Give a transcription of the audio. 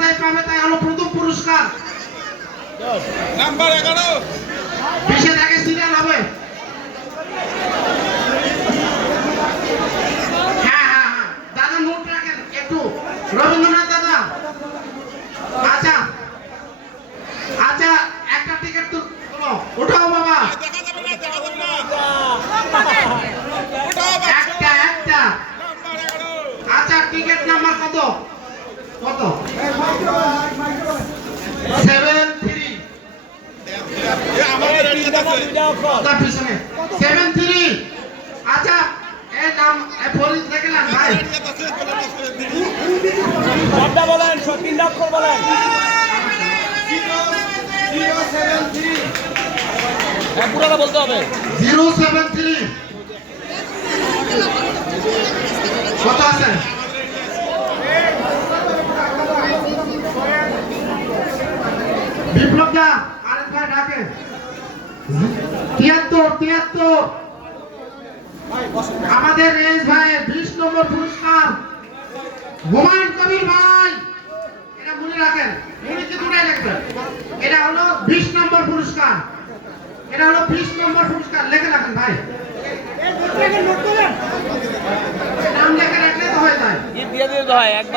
যাই পাবে তাই হলো প্রথম পুরস্কার। নাম্বার 11 পিছে থেকে সিরিয়াল হবে। হ্যাঁ হ্যাঁ হ্যাঁ দাদা নোট রাখেন একটু, রবীন্দ্রনাথ দাদা। আচ্ছা আচ্ছা একটা টিকিট তো উঠাও বাবা, দেখা যাবে না একটা একটা। নাম্বার 11 আচ্ছা টিকিট নাম্বার কত কত? 73। আমাদের রেডি আছে তার পিছনে 73। আচ্ছা এই নাম ফরিদ দেখলেন ভাই? শব্দটা বলেন, তিনটা অক্ষর বলেন। 073 পুরোটা বলতে হবে। 073 কত আছে? বিপ্লব দা আরেক ভাই ডাকে। 73 আমাদের রেস ভাইয়ের 20 নম্বর পুরস্কার। হুমায়ুন কবির ভাই, এটা মনে রাখেন, মনেতে দুটাই রাখবেন। এটা হলো 20 নম্বর পুরস্কার, এটা হলো 20 নম্বর পুরস্কার। লেখে রাখেন ভাই, নাম লেখে রাখলে তো হয়ে যায়। দিয়ে দিতে হয় একবার।